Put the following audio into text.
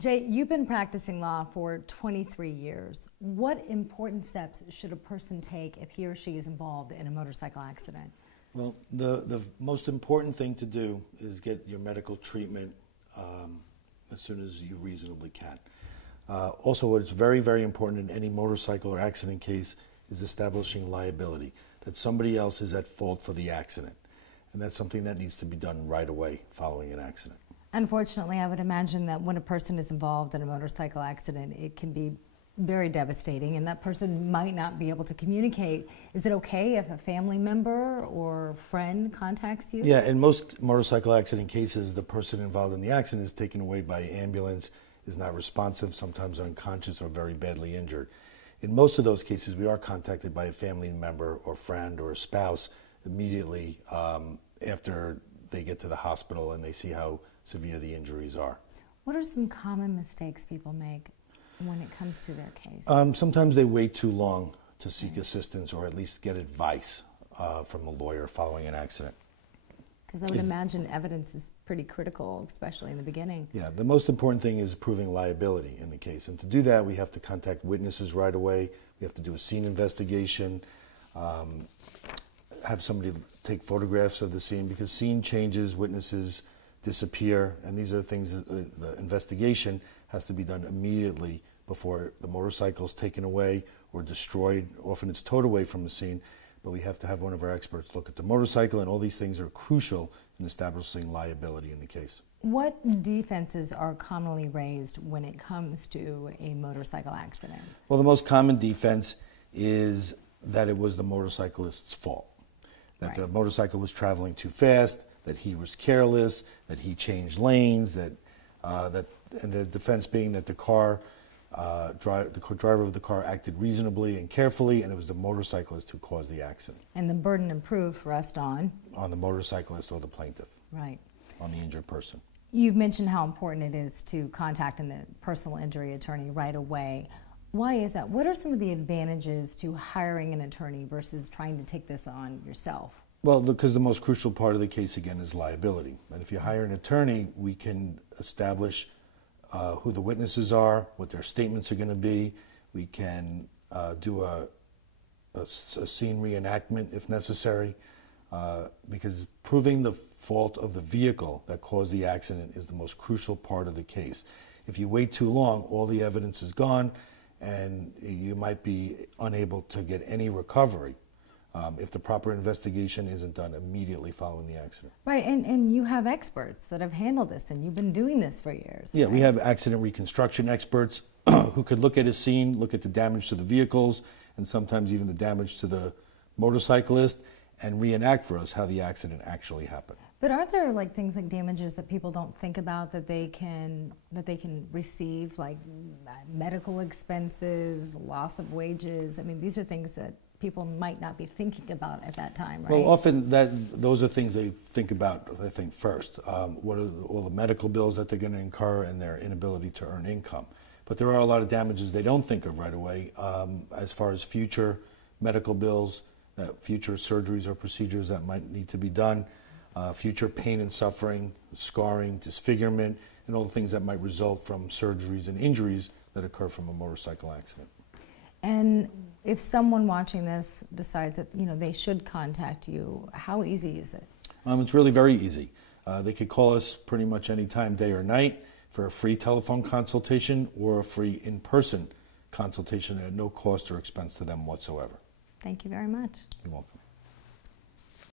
Jay, you've been practicing law for 23 years. What important steps should a person take if he or she is involved in a motorcycle accident? Well, the most important thing to do is get your medical treatment as soon as you reasonably can. Also, what's very, very important in any motorcycle or accident case is establishing liability, that somebody else is at fault for the accident. And that's something that needs to be done right away following an accident. Unfortunately, I would imagine that when a person is involved in a motorcycle accident, it can be very devastating, and that person might not be able to communicate. Is it okay if a family member or friend contacts you? Yeah, in most motorcycle accident cases, the person involved in the accident is taken away by ambulance, is not responsive, sometimes unconscious or very badly injured. In most of those cases, we are contacted by a family member or friend or a spouse immediately after they get to the hospital and they see how severe the injuries are. What are some common mistakes people make when it comes to their case? Sometimes they wait too long to seek assistance or at least get advice from a lawyer following an accident. Because I would imagine evidence is pretty critical, especially in the beginning. Yeah, the most important thing is proving liability in the case. And to do that, we have to contact witnesses right away. We have to do a scene investigation, have somebody take photographs of the scene, because scene changes, witnesses disappear, and these are things that the investigation has to be done immediately before the motorcycle is taken away or destroyed. Often it's towed away from the scene, but we have to have one of our experts look at the motorcycle, and all these things are crucial in establishing liability in the case. What defenses are commonly raised when it comes to a motorcycle accident? Well, the most common defense is that it was the motorcyclist's fault, that the motorcycle was traveling too fast, that he was careless, that he changed lanes, and the defense being that the driver of the car acted reasonably and carefully, and it was the motorcyclist who caused the accident. And the burden of proof rests on the motorcyclist or the plaintiff. Right. On the injured person. You've mentioned how important it is to contact a personal injury attorney right away. Why is that? What are some of the advantages to hiring an attorney versus trying to take this on yourself? Well, because the most crucial part of the case, again, is liability. And if you hire an attorney, we can establish who the witnesses are, what their statements are going to be. We can do a scene reenactment if necessary, because proving the fault of the vehicle that caused the accident is the most crucial part of the case. If you wait too long, all the evidence is gone, and you might be unable to get any recovery if the proper investigation isn't done immediately following the accident. Right, and you have experts that have handled this, and you've been doing this for years. Yeah, right? We have accident reconstruction experts who could look at a scene, look at the damage to the vehicles, and sometimes even the damage to the motorcyclist, and reenact for us how the accident actually happened. But aren't there like things like damages that people don't think about that they can receive, like medical expenses, loss of wages? I mean, these are things that people might not be thinking about at that time, right? Well, often those are things they think about, I think, first. What are all the medical bills that they're going to incur and their inability to earn income? But there are a lot of damages they don't think of right away as far as future medical bills, future surgeries or procedures that might need to be done, future pain and suffering, scarring, disfigurement, and all the things that might result from surgeries and injuries that occur from a motorcycle accident. And if someone watching this decides that they should contact you, how easy is it? It's really very easy. They could call us pretty much any time, day or night, for a free telephone consultation or a free in-person consultation at no cost or expense to them whatsoever. Thank you very much. You're welcome.